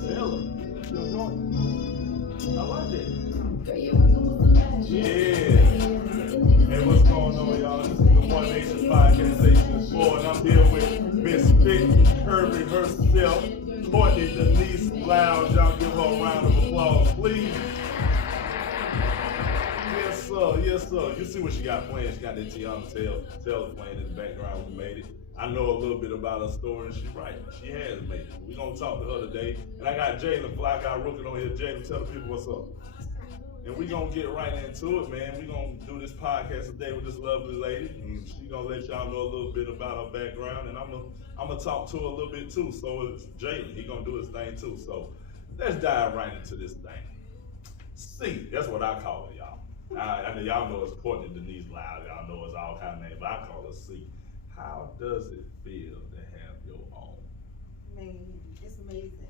tell her. I like it. Yeah. Hey, what's going on, y'all? This is the One Nation Podcast Station 4, and I'm here with Miss FIT and CURVY herself, Courtney Denise Lyles. Y'all give her a round of applause, please. Yes, sir. Yes, sir. You see what she got playing. She got that Tiana Taylor playing in the background. We made it. I know a little bit about her story, and she's right. She has made it. We're going to talk to her today. And I got Jalen, Fly Guy Rookie on here. Jalen, tell the people what's up. And we're going to get right into it, man. We're going to do this podcast today with this lovely lady. And she's going to let y'all know a little bit about her background. And I'm gonna talk to her a little bit, too. So it's Jalen. He's going to do his thing, too. So let's dive right into this thing. C, that's what I call it, y'all. I know y'all know it's Courtney Denise Lyles. Y'all know it's all kind of names, but I call her C. How does it feel to have your own? Man, it's amazing.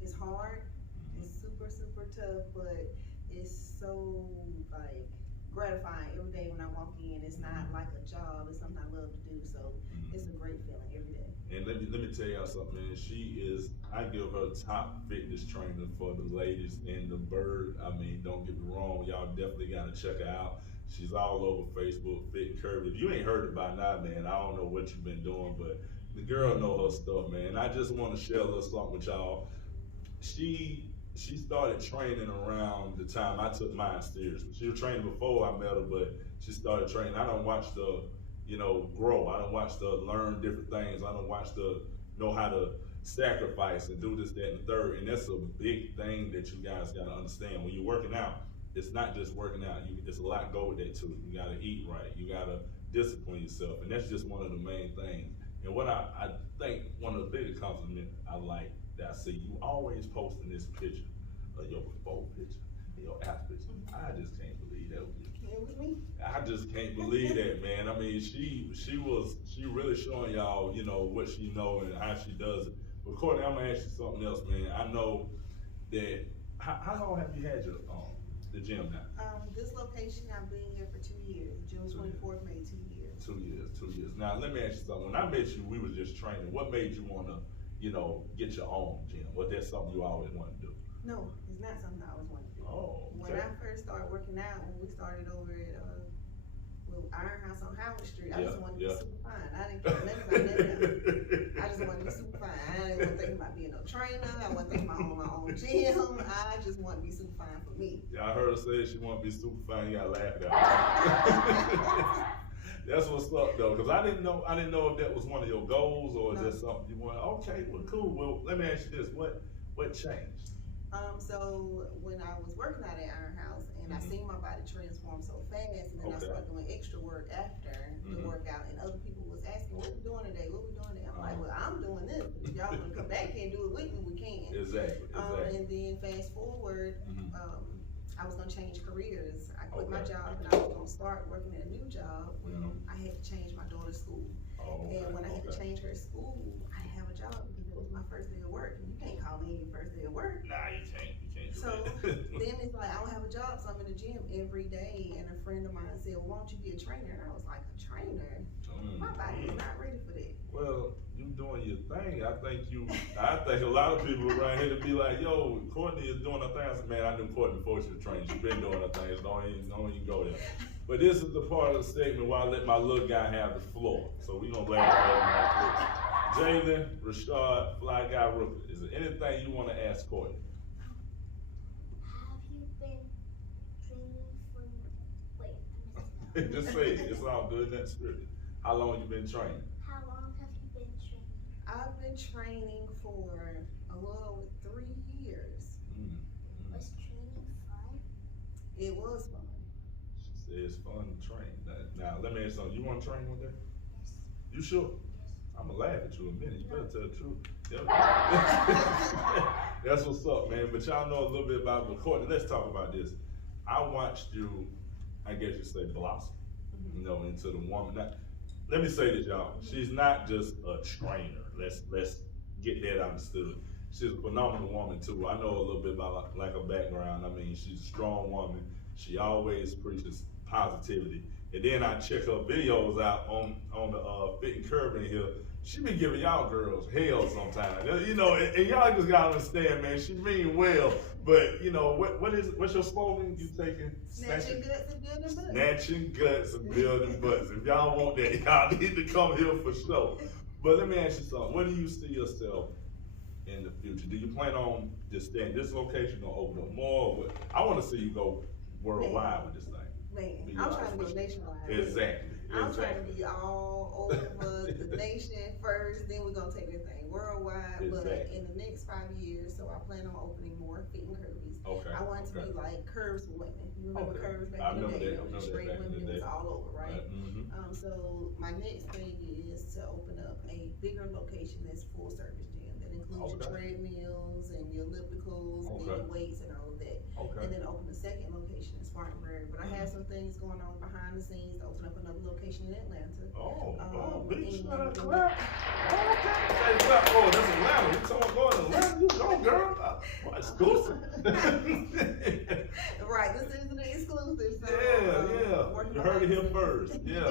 It's hard. It's super, super tough, but it's so like gratifying every day when I walk in. It's not like a job. It's something I love to do. So it's a great feeling every day. And let me tell y'all something, man. I give her top fitness trainer for the ladies in the bird. I mean, don't get me wrong. Y'all definitely got to check her out. She's all over Facebook, FIT and CURVY. If you ain't heard it by now, man, I don't know what you've been doing, but the girl know her stuff, man. I just want to share a little something with y'all. She started training around the time I took mine seriously. She was training before I met her, but she started training. I don't watch the, grow. I don't watch the learn different things. I don't watch the know how to sacrifice and do this, that, and the third. And that's a big thing that you guys got to understand. When you're working out, it's not just working out. It's a lot go with that too. You got to eat right. You got to discipline yourself. And that's just one of the main things. And what I think one of the biggest compliments I like that I see, you always posting this picture of your before picture and your after picture. I just can't believe that was you. It was me. I just can't believe that, man. I mean, she really showing y'all, what she know and how she does it. But Courtney, I'm gonna ask you something else, man. I know that, how long have you had your the gym now? This location, I've been here for 2 years. June 24th made 2 years. 2 years. Now, let me ask you something. When I met you, we were just training. What made you want to, get your own gym? Was that something you always wanted to do? No, it's not something I always wanted to do. Oh, okay. When I first started working out, when we started over at Iron House on Howard Street, I just wanted to be super fine. I didn't care nothing about that. I just wanted to be super fine. I didn't want to think about being no trainer. I wasn't thinking about owning my own gym. I just wanted to be super fine for me. Yeah, I heard her say she wanted to be super fine. You gotta laugh at that. That's what's up though, because I didn't know if that was one of your goals or is that something you want. Okay, well, cool. Well, let me ask you this: what changed? So when I was working out at Iron House and I seen my body transform so fast, and then I started doing extra work after the workout, and other people was asking, "What we doing today? What we doing today?" I'm like, "Well, I'm doing this. If y'all want to come back and do it with me, we can." Exactly. And then fast forward, I was gonna change careers. I quit my job and I was gonna start working at a new job when I had to change my daughter's school. And when I had to change her school, I didn't have a job because it was my first day of work. And you can't call me your first day of work. Nah, you can't. So then it's like, I don't have a job, so I'm in the gym every day. And a friend of mine said, "Well, why don't you be a trainer?" And I was like, "A trainer? My body is not ready for that." Well, you doing your thing. I think a lot of people around here to be like, "Yo, Courtney is doing her thing." I said, "Man, I knew Courtney before she was trained. She's been doing her thing. So don't even go there." But this is the part of the statement where I let my little guy have the floor. So we gonna let him Jalen, Rashad, Fly Guy Rookie. Is there anything you want to ask Courtney? Have you been training for? Just say it. It's all good in that spirit. How long you been training? How long have you been training? I've been training for a little over 3 years. Was training fun? It was fun. She said it's fun to train. Now let me ask you something. You want to train one day? Yes. You sure? Yes. I'm gonna laugh at you in a minute. You better tell the truth. Yep. That's what's up, man. But y'all know a little bit about it. Courtney, let's talk about this. I watched you, I guess you say, blossom, into the woman. Now, let me say this, y'all. She's not just a trainer. Let's get that understood. She's a phenomenal woman too. I know a little bit about like her background. I mean, she's a strong woman. She always preaches positivity. And then I check her videos out on the FIT and CURVY here. She be giving y'all girls hell sometimes, you know, and y'all just gotta understand, man. She mean well, but you know what's your slogan? You taking Snatching guts and building butts. Snatching guts and building butts. If y'all want that, y'all need to come here for sure. But let me ask you something. Where do you see yourself in the future? Do you plan on just staying this location or open up more? Or what? I want to see you go worldwide with this thing. Man, I'm trying to go nationwide. Exactly. I'm trying to be all over the nation first, then we're gonna take this thing worldwide. But in the next 5 years, so I plan on opening more FIT and CURVYs. Okay. I want it to be like Curves for women. You remember Curves back in the day? Straight women, it was all over, right? So my next thing is to open up a bigger location that's full service gym that includes your treadmills and your ellipticals and your weights and all of that. And then open a second location in Spartanburg. But I have some things going on behind the scenes to open up another location in Atlanta. Big shout out to Atlanta. Oh, that's Atlanta. You someone going to Atlanta? You go, girl. Exclusive. Right, this isn't an exclusive. So, You heard it here first. Yeah.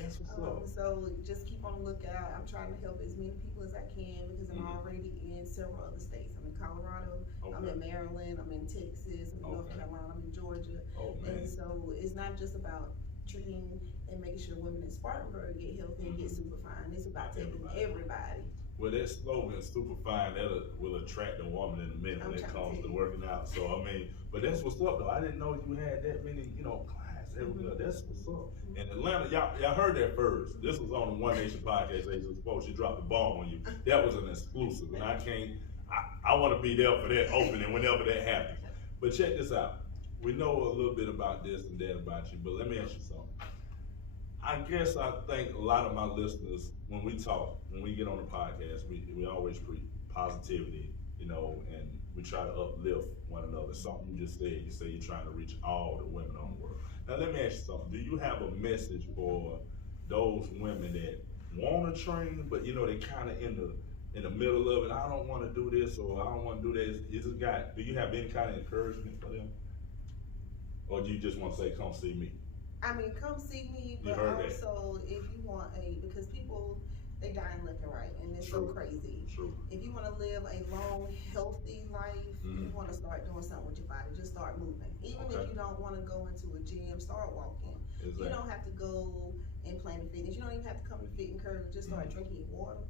That's what's up. So just keep on the lookout. I'm trying to help as many people as I can because I'm already in several other states. I'm in Colorado, I'm in Maryland, I'm in Texas, I'm in North Carolina, I'm in Georgia. And so it's not just about treating and making sure women in Spartanburg get healthy and get super fine. It's about taking everybody. Well, that slogan, super fine, that will attract a woman in a minute when it comes to working out. So, I mean, but that's what's up, though. I didn't know you had that many, clients everywhere. That's what's up. And Atlanta, y'all heard that first. This was on the One Nation podcast. They just supposed she dropped the bomb on you. That was an exclusive. And I want to be there for that opening whenever that happens. But check this out. We know a little bit about this and that about you, but let me ask you something. I guess I think a lot of my listeners, when we talk, when we get on the podcast, we always preach positivity, and we try to uplift one another. Something you just said, you say you're trying to reach all the women on the world. Now let me ask you something. Do you have a message for those women that want to train, but they kind of in the middle of it? I don't want to do this or I don't want to do that. Do you have any kind of encouragement for them? Or do you just want to say, come see me? I mean, come see me, but also if you want because people, they dying left and right, and it's so crazy. If you want to live a long, healthy life, you want to start doing something with your body. Just start moving. Even if you don't want to go into a gym, start walking. You don't have to go and Planet Fitness. You don't even have to come to FIT and CURVY. Just start drinking your water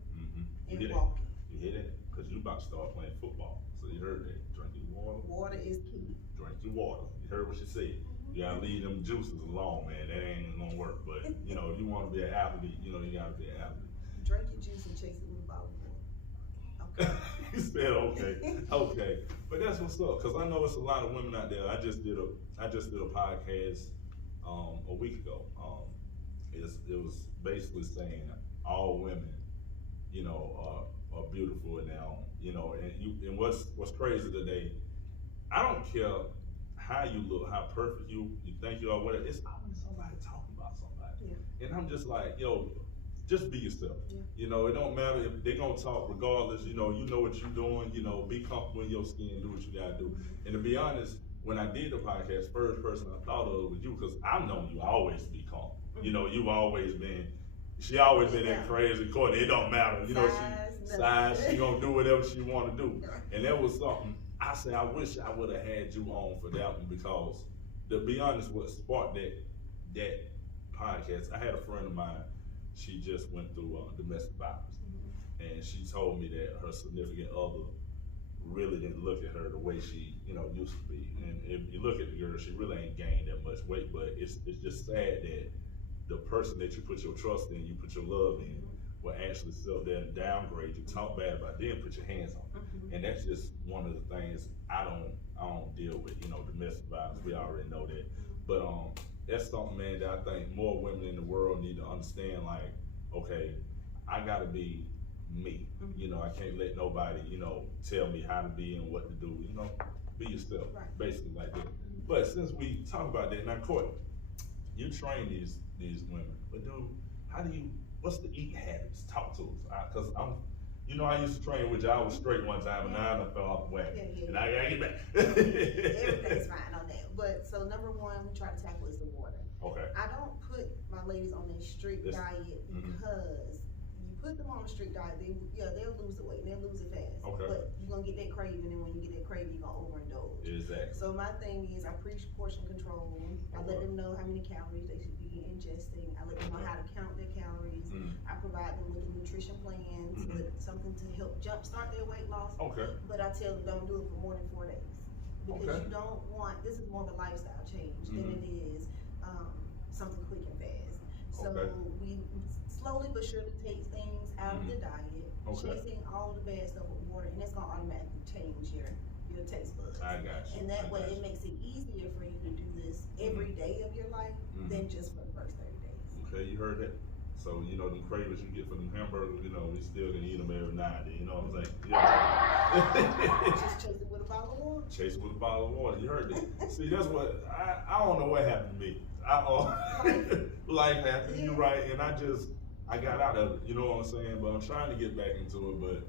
and walking. You hear that? Because you about to start playing football. So you heard that. Drink your water. Water is key. Drink your water. You heard what she said. You gotta leave them juices alone, man. That ain't gonna work. But if you want to be an athlete, you gotta be an athlete. Drink your juice and chase it with a bottle of water. Okay. He said okay. But that's what's up, cause I know it's a lot of women out there. I just did a podcast a week ago. It was basically saying all women, are beautiful in their own, and what's crazy today, I don't care how you look, how perfect you think you are, whatever. It's always somebody talking about somebody. And I'm just like, just be yourself. It don't matter if they're gonna talk regardless. You know what you're doing. Be comfortable in your skin, do what you gotta do. And to be honest, when I did the podcast, first person I thought of was you, because I've known you always be calm. You've always been. She always been that crazy Courtney. It don't matter. She gonna do whatever she want to do. And that was something. I said, I wish I would have had you on for that one, because to be honest, what sparked that podcast, I had a friend of mine, she just went through domestic violence. And she told me that her significant other really didn't look at her the way she, used to be. And if you look at the girl, she really ain't gained that much weight, but it's just sad that the person that you put your trust in, you put your love in, will actually sit there and downgrade you, talk bad about them, put your hands on them. And that's just one of the things I don't deal with, domestic violence. We already know that. But that's something, man, that I think more women in the world need to understand, like, okay, I gotta be me. I can't let nobody, tell me how to be and what to do. Be yourself, basically like that. But since we talk about that, now Courtney, you train these women, but dude, what's the eating habits? Talk to us, because I used to train with you. I was straight one time, and now I fell off the wagon, and I gotta get back. Everything's fine on that. But so number one, we try to tackle is the water. Okay. I don't put my ladies on a strict diet because you put them on a strict diet, they'll lose the weight and they'll lose it fast. Okay. But you're gonna get that craving, and when you get that craving, you're gonna overindulge. Exactly. So my thing is, I preach portion control. I let them know how many calories they should be ingesting. I let them know how to count their calories. I provide them with a nutrition plan, something to help jumpstart their weight loss. Okay. But I tell them don't do it for more than 4 days. Because you don't want, this is more of a lifestyle change than it is something quick and fast. So we slowly but surely take things out of the diet, chasing all the bad stuff with water, and that's gonna automatically change your taste buds. I got you. And that way it makes it easier for you to do this every day of your life than just for the first 30 days. Okay, you heard that? So, you know, them cravings you get from them hamburgers, you know, we still can eat them every night, you know what I'm saying? Yeah. Just chase it with a bottle of water. Chase it with a bottle of water, you heard that? See, that's what, I don't know what happened to me. Life happened, you're right, and I got out of it, you know what I'm saying? But I'm trying to get back into it, but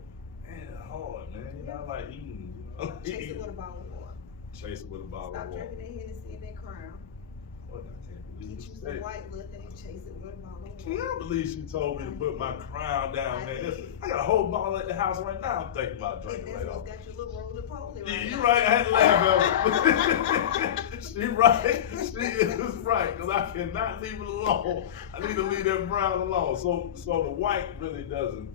man, it's hard, man. You know, I like eating, you know? Chase it with a bottle of water. Chase it with a bottle Stop of water. drinking that Hennessy and that Crown. What? I can't believe Get you you some said. white little thing, chase it with a bottle of water. Can't believe she told me to put my crown down, man. I got a whole bottle at the house right now. I'm thinking about drinking And later. that's what's got your little roly-poly right Yeah, now. you're right. I had to laugh at her. She right. She is right. Because I cannot leave it alone. I need to leave that brown alone. So the white really doesn't.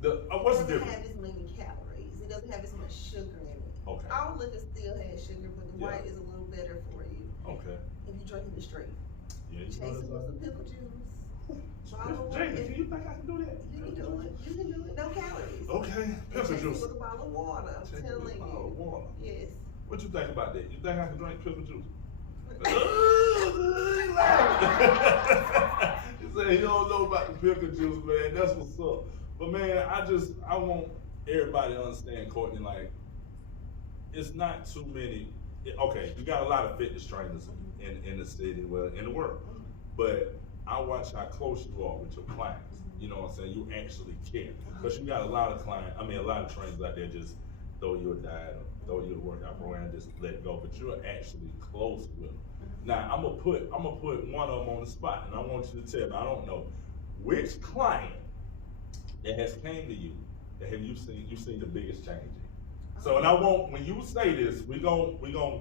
What's the It doesn't difference? have as many calories. It doesn't have as much sugar in it. Okay. All liquor still has sugar, but the white is a little better for you Okay. if you're drinking it straight. Yeah, you Chase know it with this. some pickle juice. Jamie, do you think I can do that? You can do it. You can do it. No calories. Okay. Pickle Chase juice. it with a bottle of water. I'm Chase it telling with a bottle of you. water. Yes. What you think about that? You think I can drink pickle juice? He said he don't know about the pickle juice, man. That's what's up. But man, I want everybody to understand, Courtney, like, it's not too many. Okay, you got a lot of fitness trainers in the city, well, in the world. But I watch how close you are with your clients. You know what I'm saying? You actually care. Because you got a lot of trainers out there just throw you a diet or throw you a workout program, just let it go. But you're actually close with them. Now I'm gonna put one of them on the spot, and I want you to tell me. I don't know which client that has came to you that have you seen the biggest change in. So, and I want, when you say this, we gonna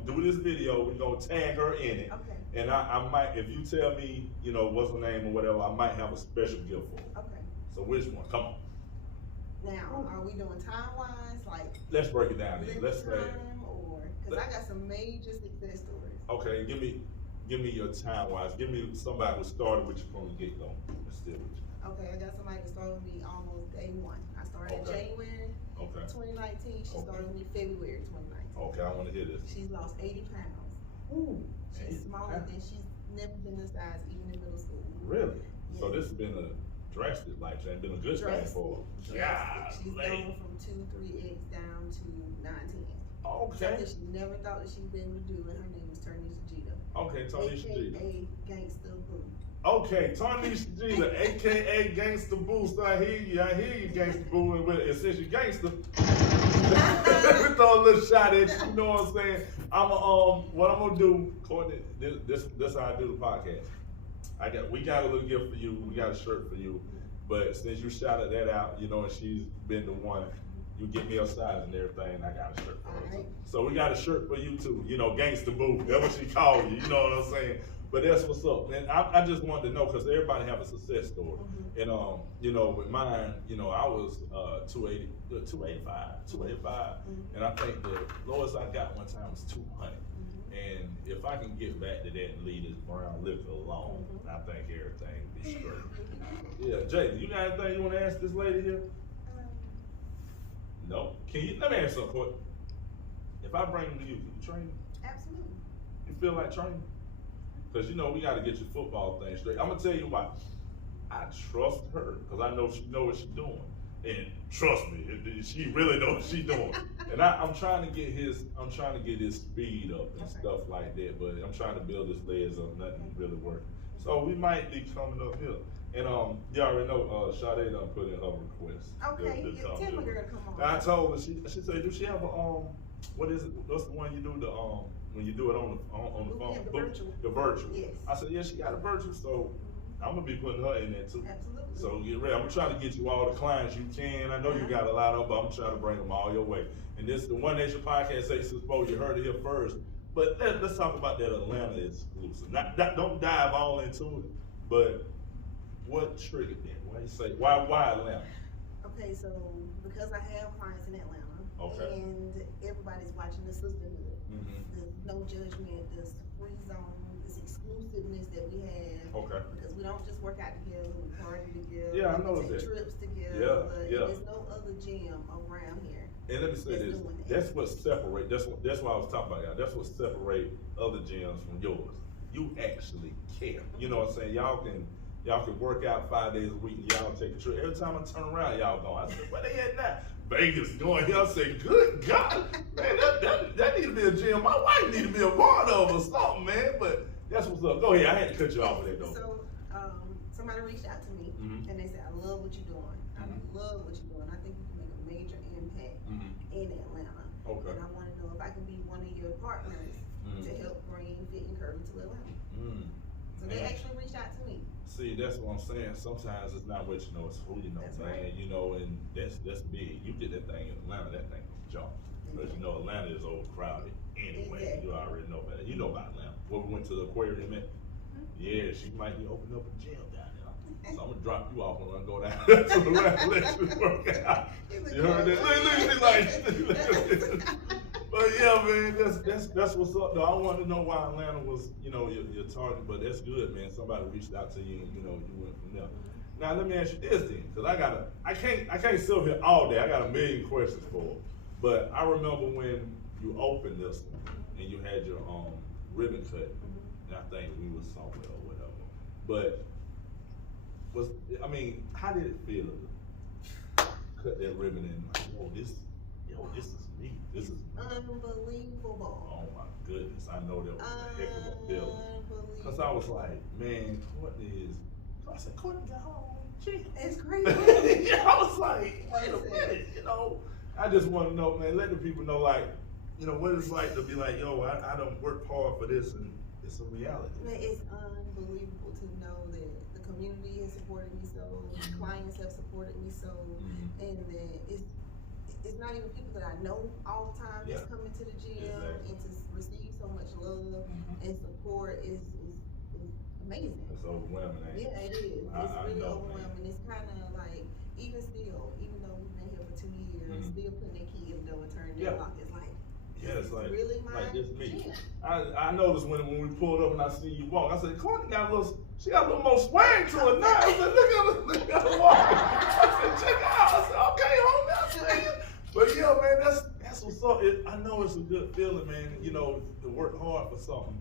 do this video. We gonna tag her in it. Okay. And I might, if you tell me, you know, what's her name or whatever, I might have a special gift for her. Okay. So which one? Come on. Now, are we doing time-wise, like Let's break it down. Then. Let's say. time, or because I got some major success stories. Okay, give me your time wise. Give me somebody who started with you from the get go. Still with you. Okay, I got somebody that started with me almost day one. I started in January 2019. She started with me February 2019. Okay, I want to hear this. She's lost 80 pounds. Ooh, She's smaller than she's never been this size, even in middle school. Really? Yeah. So this has been a drastic life change. Been a good thing for her. Yeah. She's gone from 2-3 eggs down to 9-10. Okay. Something she never thought that she'd be able to do, and her name is Tanisha Jeter. Okay, Tanisha Jeter. AKA Gangsta Boo. Okay, Tanisha Jeter, aka Gangsta Boo. So I hear you, Gangsta Boo. And since you gangsta, we throw a little shot at you. You know what I'm saying? What I'm gonna do, Courtney. This how I do the podcast. We got a little gift for you. We got a shirt for you. But since you shouted that out, you know, and she's been the one. You get me a size and everything, I got a shirt for her. Right. So we got a shirt for you too. You know, Gangsta Boo. That's what she called you. You know what I'm saying? But that's what's up. And I just wanted to know, because everybody have a success story. And you know, with mine, you know, I was 285. And I think the lowest I got one time was 200. And if I can get back to that and leave this brown liquor alone, I think everything will be straight. Yeah, Jay, you got anything you want to ask this lady here? No. Let me ask you something, Courtney. If I bring them to you, can you train them? Absolutely. You feel like training? Because you know we got to get your football thing straight. I'm gonna tell you why. I trust her because I know she knows what she's doing, and trust me, she really knows what she's doing. And I'm trying to get his speed up and stuff like that. But I'm trying to build his legs up. Nothing really working. So we might be coming up here. And you already know Sade done put in her request. Okay, tell my girl to come on. I told her, she said, do she have a what's the one you do, when you do it on the phone, the virtual. the virtual. Yes. I said, yeah, she got a virtual, so I'm gonna be putting her in there too. Absolutely. So get ready. I'm gonna try to get you all the clients you can. I know you got a lot of them, but I'm trying to bring them all your way. And this the One Nation Podcast Say Suppose you heard it here first. But let's talk about that Atlanta exclusive. Don't dive all into it, but what triggered that? Why Atlanta? Okay, so because I have clients in Atlanta, Okay. and everybody's watching the sisterhood, the no judgment, this free zone, this exclusiveness that we have. Okay. Because we don't just work out together, we party together. Yeah, I we noticed take that. trips together. Yeah, But yeah. there's no other gym around here. And let me say this, that's what separate, that's what I was talking about, y'all. That's what separate other gyms from yours. You actually care. You know what I'm saying? Y'all can work out 5 days a week and y'all take a trip. Every time I turn around, y'all going. I said, where they at now? Vegas going here. I said, good God, man, that need to be a gym. My wife need to be a part of or something, man. But that's what's up. Go ahead. I had to cut you off of that though. So, somebody reached out to me and they said, I love what you're doing. I love what you're doing. I think you can make a major impact in Atlanta. Okay. And I want to know if I can be one of your partners to help bring Fit and Curvy to Atlanta. So they actually reached out to me. See, that's what I'm saying. Sometimes it's not what you know, it's who you know, That's man. right. You know, and that's big. You did that thing in Atlanta, that thing was jump. Because you know Atlanta is overcrowded anyway. Exactly. You already know better. You know about Atlanta. When we went to the aquarium, yeah, she might be opening up a gym down there. So I'm gonna drop you off when I go down to Atlanta, let you work out. You heard that? Look like. But yeah, man, that's what's up though. I wanted to know why Atlanta was, you know, your target, but that's good, man. Somebody reached out to you and you know, you went from there. Now let me ask you this then, cause I can't sit here all day. I got a million questions for it. But I remember when you opened this one and you had your ribbon cut, and I think we was somewhere or whatever. But how did it feel to cut that ribbon and like, this is me. This is Unbelievable. Oh my goodness, I know that was a heck of a feeling. Unbelievable. Cause I was like, man, I said, Courtney got her own chick. It's crazy. Yeah, I was like, wait a minute, you know. I just want to know, man, let the people know, like, you know, what it's like to be like, yo, I don't work hard for this and it's a reality. Man, it's unbelievable to know that the community has supported me so, clients have supported me so, and that it's not even people that I know all the time that's coming to the gym and to receive so much love and support is amazing. It's overwhelming, ain't it? Yeah, it is. It's really overwhelming. It's kind of like, even though we've been here for 2 years, still putting their key in the door and turning their lock. It's like, it's like, really my just me. gym. I noticed when we pulled up and I see you walk, I said, Courtney she got a little more swag to her now. I said, look at her walk. I said, check it out. I said, okay, hold on. But yeah, man, that's what's up. I know it's a good feeling, man, you know, to work hard for something.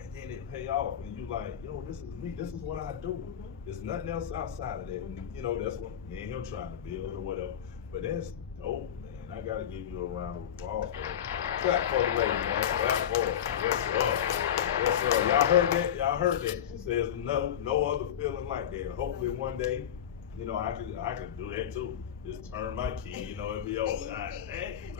And then it pay off and you like, yo, this is me. This is what I do. There's nothing else outside of that. And, you know, that's what me and him trying to build or whatever. But that's dope, man. I gotta give you a round of applause for that. Clap for the lady, man. Clap for her. Yes, sir. Yes, sir. Y'all heard that? Y'all heard that. She says no other feeling like that. Hopefully one day, you know, I can do that too. Just turn my key, you know, it'd be over.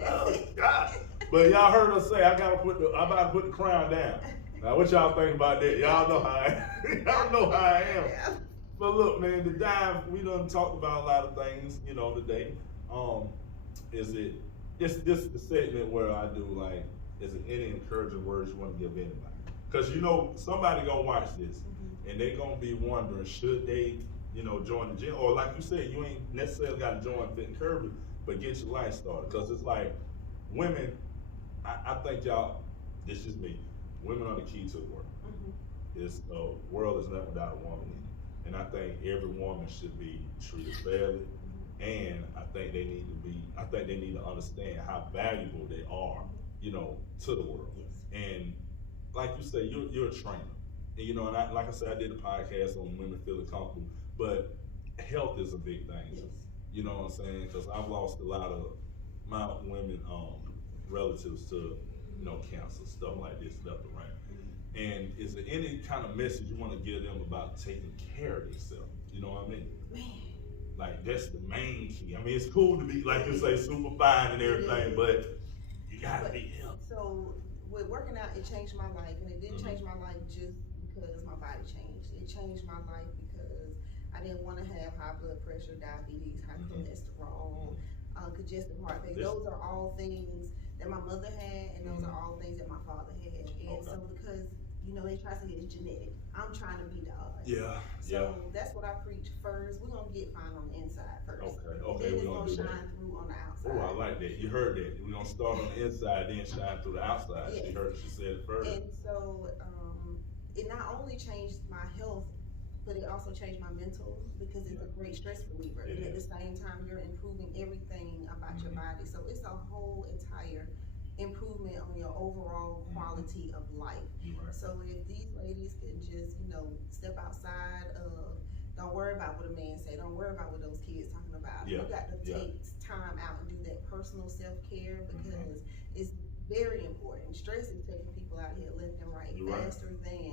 Oh, God. But y'all heard her say, I'm about to put the crown down. Now, what y'all think about that? Y'all know how I am. But look, man, the dive, we done talked about a lot of things, you know, today. This the segment where I do like, is it any encouraging words you want to give anybody? Because you know, somebody gonna watch this and they gonna be wondering, should they, you know, join the gym? Or like you said, you ain't necessarily got to join Fit and Curvy, but get your life started. Because it's like, women, I think y'all, this is me, women are the key to the world. This world is not without a woman in it. And I think every woman should be treated fairly. And I think they need to understand how valuable they are, you know, to the world. And like you say, you're a trainer. And, you know, and like I said, I did a podcast on women feeling comfortable, but health is a big thing. You know what I'm saying? Because I've lost a lot of my women relatives to, you know, cancer, stuff like this, left and right. And is there any kind of message you want to give them about taking care of themselves? You know what I mean? Like, that's the main key. I mean, it's cool to be, like you say, super fine and everything, but you gotta be healthy. So with working out, it changed my life, and it didn't change my life just because my body changed. It changed my life because I didn't want to have high blood pressure, diabetes, high cholesterol, congestive heart failure. Those are all things that my mother had, and those are all things that my father had. And so because, you know, they try to say it's genetic, I'm trying to beat the odds. Yeah. So that's what I preach first. We're gonna get fine on the inside first. Okay, then we're gonna do shine that. through on the outside. Oh, I like that. You heard that. We're gonna start on the inside, then shine through the outside. Yes. She said it first. And so it not only changed my health, but it also changed my mental, because it's a great stress reliever. And at the same time, you're improving everything about your body. So it's a whole entire improvement on your overall quality of life. Right. So if these ladies can just, you know, step outside of, don't worry about what a man say, don't worry about what those kids talking about. You got to take time out and do that personal self-care, because it's very important. Stress is taking people out of here left and right faster than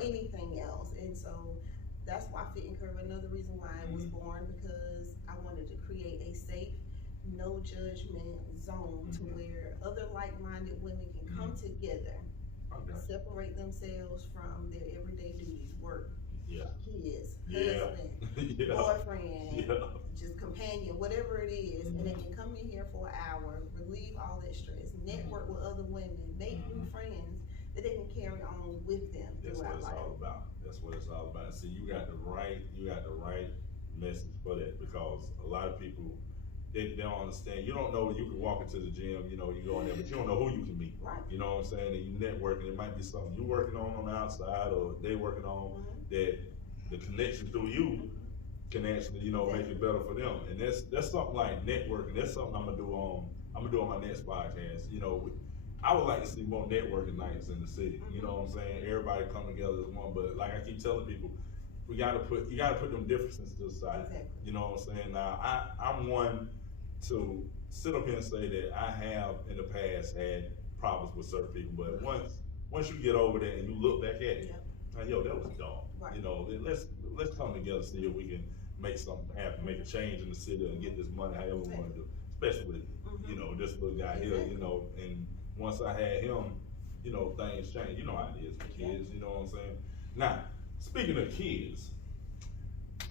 anything else. And so that's why Fit and Curvy, another reason why it was born, because I wanted to create a safe, no judgment zone to where other like-minded women can come together, separate themselves from their everyday duties, work, kids, husband, boyfriend, just companion, whatever it is, and they can come in here for an hour, relieve all that stress, network with other women, make new friends that they can carry on with them throughout life. That's what it's all about. See, you got the right message for that, because a lot of people, they don't understand. You don't know, you can walk into the gym, you know, you go in there, but you don't know who you can meet. Right. You know what I'm saying? And you networking, it might be something you working on the outside, or they working on, that the connection through you can actually, you know, make it better for them. And that's something like networking. That's something I'm gonna do on my next podcast. You know, I would like to see more networking nights in the city. You know what I'm saying? Everybody come together as one. But like I keep telling people, you gotta put them differences to the side. You know what I'm saying? Now I'm one to sit up here and say that I have in the past had problems with certain people, but once you get over that and you look back at it, like, yo, that was dumb. Right. You know, let's come together, see if we can make something happen, make a change in the city, and get this money however we want to do. Especially with you know, this little guy here, you know. And once I had him, you know, things change. You know how it is with kids. You know what I'm saying? Now, speaking of kids,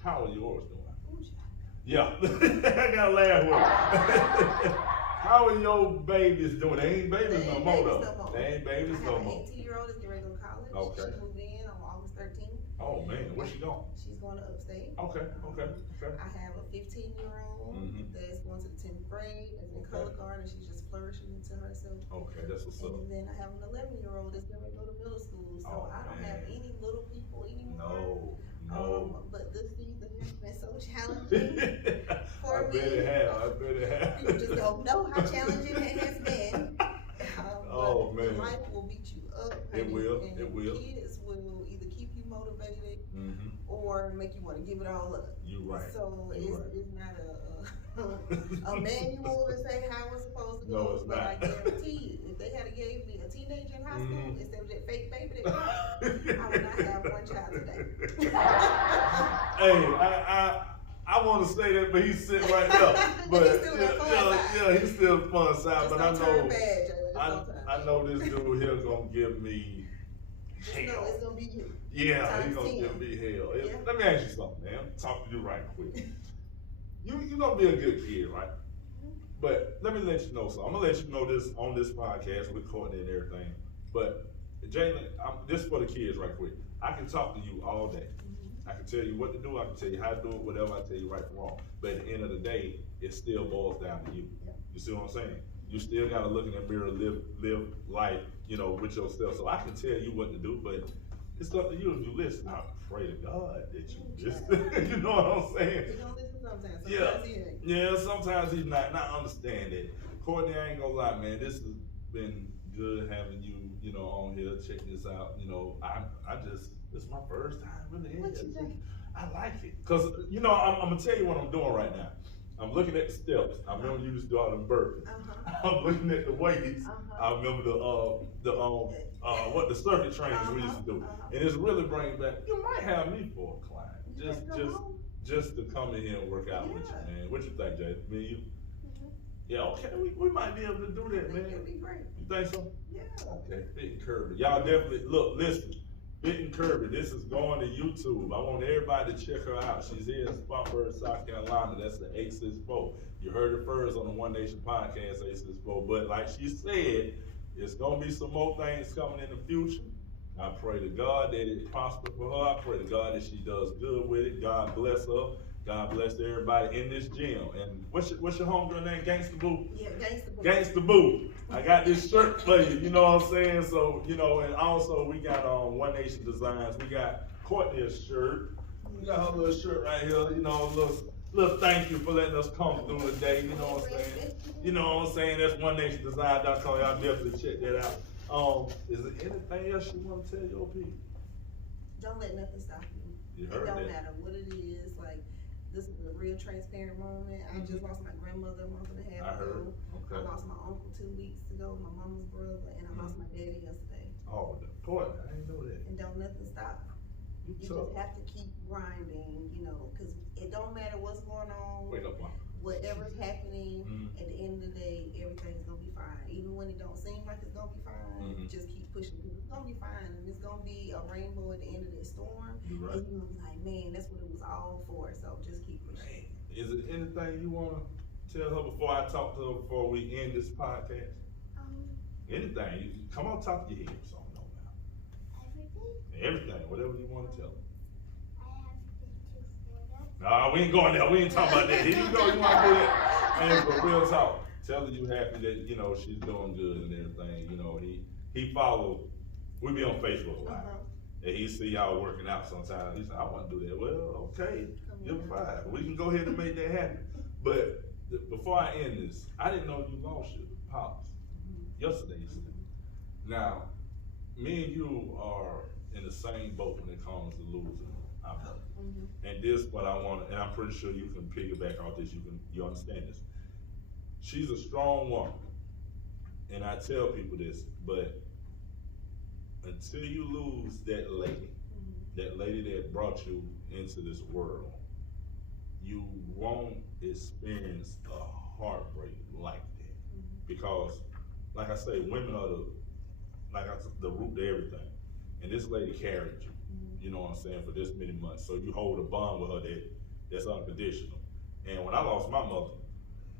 how are yours doing? Yeah, I gotta laugh with it. How are your babies doing? They ain't babies no more though. They ain't babies no more. I have an 18-year-old that's getting ready to go to college. Okay. She moved in on August 13th. Oh man, where's she going? She's going to upstate. Okay. I have a 15-year-old that's going to the 10th grade, that's in color guard, and she's just flourishing into herself. Okay, that's what's up. And then I have an 11-year-old that's going to go to middle school. So I don't have any little people anymore. No. But this season has been so challenging for me. I bet it has. People just don't know how challenging it has been. Oh man. Life will beat you up. It will. And It will. Kids will either keep you motivated or make you want to give it all up. You're right. So it's not a manual to say how it's supposed to go. No, it's but not. I guarantee you, if they had gave me a teenager in high school instead of that fake baby they got, I would not have one child today. Hey, I want to say that, but he's sitting right there. But he's still the fun side. He's still the fun side. Just But I know this dude here gonna give me hell. No, it's gonna be you. Yeah, he's gonna 10. give me hell. Yeah. Let me ask you something, man. Talk to you right quick. You gonna be a good kid, right? But let me let you know something. I'm gonna let you know this on this podcast with Courtney and everything. But Jalen, this is for the kids right quick. I can talk to you all day. I can tell you what to do. I can tell you how to do it, whatever I tell you right or wrong. But at the end of the day, it still boils down to you. You see what I'm saying? You still gotta look in the mirror, live life, you know, with yourself. So I can tell you what to do, but it's up to you if you listen. I pray to God that you just, you know what I'm saying? He don't listen sometimes. Sometimes he ain't. Yeah, sometimes he's not understand it. Courtney, I ain't gonna lie, man. This has been good having you, you know, on here. Check this out. You know, this is my first time really in What here. you think? I like it. Cause you know, I'm gonna tell you what I'm doing right now. I'm looking at the steps. I remember you used to do all them burpees. I'm looking at the weights. I remember the circuit trainings we used to do. And it's really bringing back, you might have me for a client. Just to come in here and work out with you, man. What you think, Jay? Me and you? Yeah, okay, we might be able to do that, man. It'd be great. You think so? Yeah. Okay, Fit and Curvy. Y'all definitely, look, listen, Fit and Curvy, this is going to YouTube. I want everybody to check her out. She's here in Spartanburg, South Carolina. That's the 864. You heard it first on the One Nation Podcast, 864. But like she said, it's going to be some more things coming in the future. I pray to God that it prosper for her. I pray to God that she does good with it. God bless her. God bless everybody in this gym. And what's your homegirl name? Gangsta Boo? Yeah, Gangsta Boo. Gangsta Boo. I got this shirt for you, you know what I'm saying? So, you know, and also we got One Nation Designs. We got Courtney's shirt. We got her little shirt right here, you know, little thank you for letting us come through today, you know what I'm saying? You know what I'm saying? That's OneNationDesign.com. Y'all definitely check that out. Is there anything else you want to tell your people? Don't let nothing stop you. You It heard don't that. matter what it is. Like, this is a real transparent moment. I just lost my grandmother a month and a I half heard. ago. Okay. I lost my uncle 2 weeks ago, my mama's brother, and I lost my daddy yesterday. Oh, boy, I didn't know that. And don't nothing stop. You You tough. just have to keep grinding, you know, because it don't matter what's going on, Wake up, mama. whatever's happening, Mhm. at the end of the day, everything's gonna be fine. Even when it don't seem like it's gonna be fine, Mhm. just keep pushing, because it's gonna be fine, and it's gonna be a rainbow at the end of that storm. You right. And you're gonna be like, man, that's what it was all for, so just keep pushing. Man, is there anything you want to tell her before I talk to her before we end this podcast? Anything. Come on, talk your head. So I know now. Everything. Everything, whatever you want to tell her. I have been to Florida. Nah, we ain't going there. We ain't talking about that. Here you go. You want to do that? And for real talk, tell her you happy that, you know, she's doing good and everything. You know, he follow. We be on Facebook a lot. And he see y'all working out sometimes. He said, I want to do that. Well, okay, you're fine. We can go ahead and make that happen. But before I end this, I didn't know you lost your pops yesterday. You said. Now, me and you are in the same boat when it comes to losing our brother. And this, what I want, and I'm pretty sure you can piggyback off this. You understand this. She's a strong woman, and I tell people this, but until you lose that lady that brought you into this world, you won't experience a heartbreak like that. Because, like I say, women are the root to everything. And this lady carried you, you know what I'm saying, for this many months. So you hold a bond with her that's unconditional. And when I lost my mother,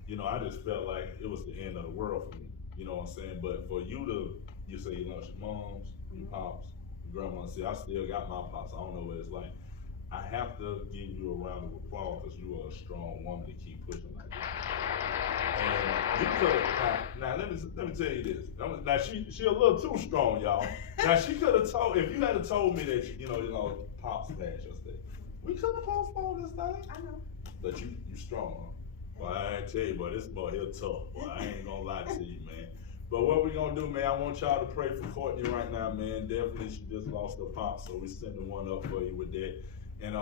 you know, I just felt like it was the end of the world for me, you know what I'm saying? But for you say you lost your moms, your pops, your grandma. See, I still got my pops. I don't know what it's like. I have to give you a round of applause because you are a strong woman to keep pushing like that. And you could have, now let me tell you this. Now she a little too strong, y'all. Now she could have told, if you had told me that, you know, pops passed yesterday, we could have postponed this thing. I know. But you strong, huh? Well, I ain't tell you, boy, this boy here tough. Boy, I ain't gonna lie to you, man. But what we gonna do, man, I want y'all to pray for Courtney right now, man. Definitely, she just lost her pop, so we sending one up for you with that. And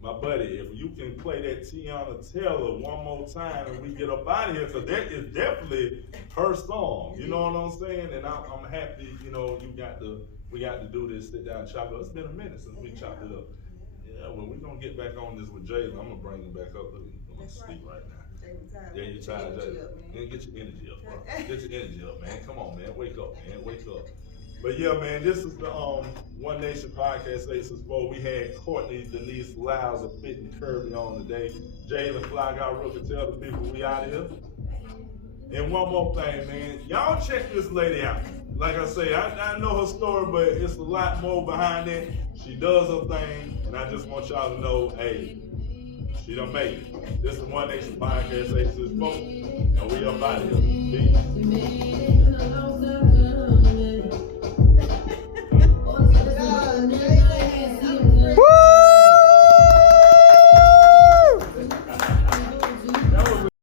my buddy, if you can play that Tiana Taylor one more time and we get up out of here, because that is definitely her song. You know what I'm saying? And I'm happy, you know, we got to do this, sit down and chop it up. It's been a minute since we chopped it up. Yeah, well, we're gonna get back on this with Jalen. I'm gonna bring him back up. Look, he's going to sleep right now. Yeah, you're tired, Jalen. Get your energy up, bro. Get your energy up, man. Come on, man. Wake up, man. Wake up. But yeah, man, this is the One Nation Podcast 864. We had Courtney Denise Lyles of FIT and CURVY on today. Jalen Fly got Rooker, tell the people we out of here. And one more thing, man. Y'all check this lady out. Like I say, I know her story, but it's a lot more behind it. She does her thing, and I just want y'all to know, hey, she done made it. This is One Nation Podcast 864, and we up out of here. Peace.